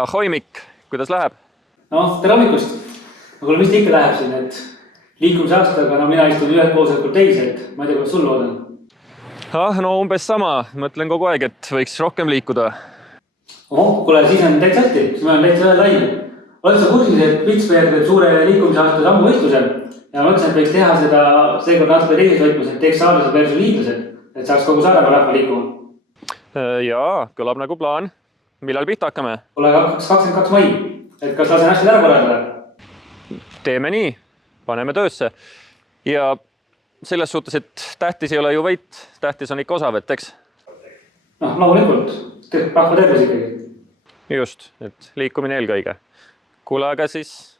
Ahoi Mikk, kuidas läheb? No, tere hommikust. Kuule, mis ikka läheb siin, et liikumisaastaga, mina istun ühelt koosolekul teise, et ma ei tea, kuidas sul loodan. No umbes sama, mõtlen kogu aeg, et võiks rohkem liikuda. Kuule, siis on täitsa hästi, siis ma olen täitsa ühel lainel. Oled sa kursis, et Pitsberg teeb suure liikumisaasta sammuvõistluse ja ma mõtlesin, et võiks teha seda seekord natuke teises võitmus, et teeks saarlased versus liitlased, et saaks kogu Saaremaa rahva liikuma. Jaa, kõlab nagu plaan. Millal pihta hakkame? Kuule, 22. mai, et kas lasen asjad ära korraldada? Teeme nii, paneme töösse. Ja selles suhtes, et tähtis ei ole ju võit, tähtis on ikka osavõtt, eks? No, loomulikult, rahva tervis ikkagi. Just, et liikumine eelkõige. Kuule, aga siis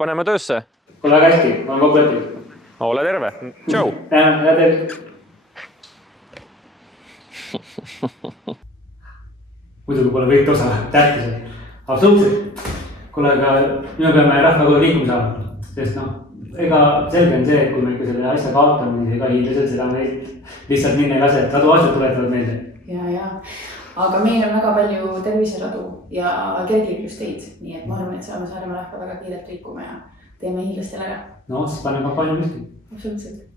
paneme töösse. Kuule, väga hästi, olen kokku leppinud. Ole terve, tšau! Ja teil. Muidugi pole võit osa, tähtis on. Absoluutselt. Kuule, aga me peame rahva kogu liikuma saama. Sest ega selge on see, et kui me ikka selle asja kaotame, siis ega hiidlased seda meilt lihtsalt minna ei lase, et sadu aastat tuletavad meelde. Ja. Aga meil on väga palju terviseradu ja kergliiklusteid, nii et ma arvan, et saame Saaremaa rahva väga kiirelt liikuma ja teeme hiidlastele ära. No, siis paneme kampaania püsti. Absoluutselt.